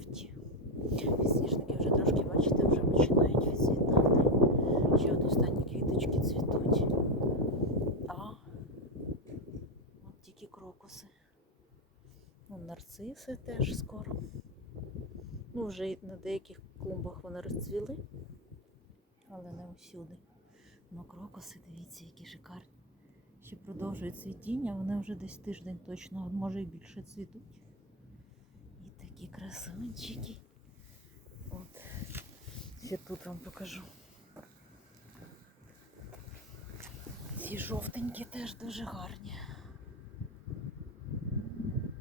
жовті. Підсніжники вже трошки, бачите, вже починають відцвітати. Ще от останні квіточки цвітуть. А от тільки крокуси. Ну, Нарциси теж скоро. Ну, вже на деяких клумбах вони розцвіли, але не усюди. Ну, крокуси, дивіться, які шикарні. Ще продовжують цвітіння, вони вже десь тиждень точно, може і більше цвітуть. Красунчики. От. Ще тут вам покажу. Ці жовтенькі теж дуже гарні.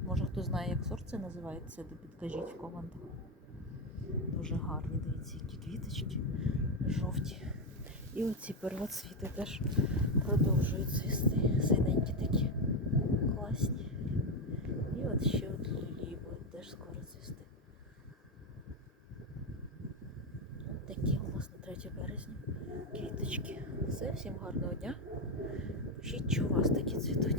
Може хто знає, як сорт це називається, то підкажіть в коментах. Дуже гарні, дивіться, які квіточки жовті. І оці первоцвіти теж продовжують цвісти. Синенькі такі класні. І от ще от лілії будуть теж скоро цвісти. От на 3 березня квіточки. Все, всім гарного дня. Пишіть, чи у вас такі цвітуть.